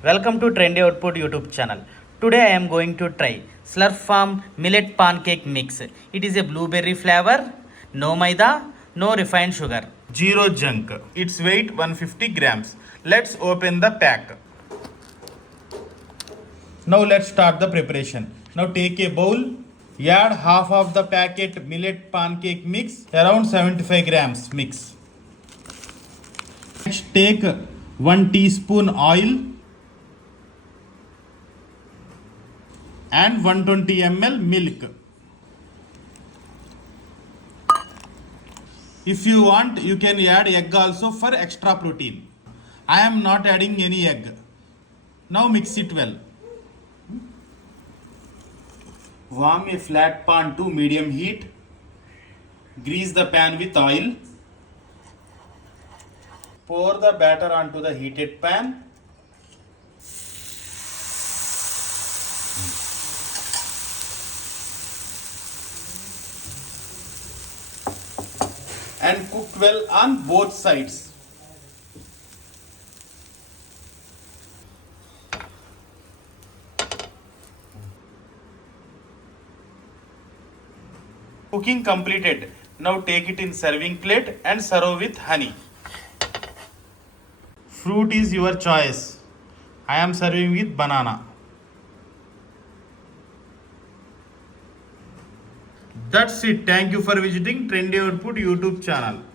Welcome to Trendy Output YouTube channel. Today I am going to try Slurp Farm Millet Pancake Mix. It is a blueberry flavor, no maida, no refined sugar. Zero junk. Its weight 150 grams. Let's open the pack. Now let's start the preparation. Now take a bowl. Add half of the packet millet pancake mix, around 75 grams mix. Next take 1 teaspoon oil and 120 ml milk. If you want, you can add egg also for extra protein. I am not adding any egg. Now mix it well. Warm a flat pan to medium heat. Grease the pan with oil. Pour the batter onto the heated pan. And cook well on both sides. Cooking completed. Now take it in serving plate and serve with honey. Fruit is your choice. I am serving with banana. That's it. Thank you for visiting Trendy Output YouTube channel.